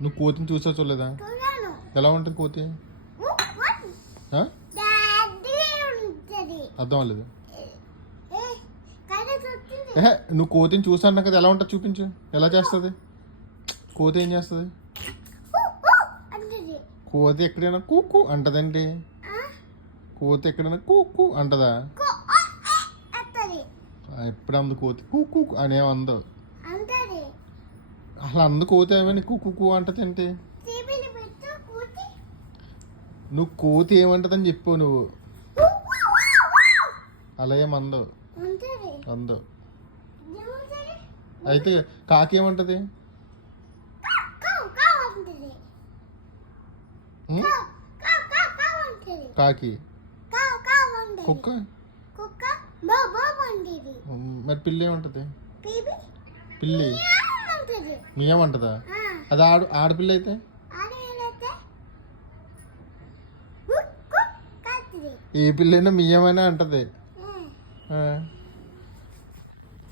నువ్వు కోతిని చూసా చూడలేదా? చూడాను. ఎలా ఉంటుంది కోతి? ఆ? డాడీ ఉంటది. అర్థం అవ్వలేదు. కరెక్ట్ వచ్చింది. నువ్వు కోతిని చూసాను కదా, ఎలా ఉంటుంది చూపించు. ఎలా చేస్తుంది కోతి? ఏం చేస్తుంది అంటది. కోతి? ఎక్కడైనా కూకు అంటదండి. కోతి ఎక్కడైనా కూకు అంటదా? అంటది. ఎప్పుడు అందు కోతి కూకు అనే అందు. అంటది. అసలు అందు కోతి ఏమని కూకు అంటదేంటి? టీవీని పెట్టు కూతి. నువ్వు కోతి ఏమంటదని చెప్పు నువ్వు. అలా ఏమందో అంటది. అందో. ఏమంటది? అయితే కాకి ఏమంటది? కావ్ కావ్ అంటది. ఉం? కావ్ కావ్ కావ్ అంటది. కాకి. కావ్ కావ్ అంటది. కుక్క? కుక్క బో బో అంటది. మరి పిల్లి ఏమంటది? బేబీ పిల్లి అంటది. మియమంటదా? అది ఆడపిల్ల అయితే? ఆడేలైతే కుక్ కుక్ కాతది. ఏ పిల్లైనా మియమనే అంటది. ఆ. ఆ.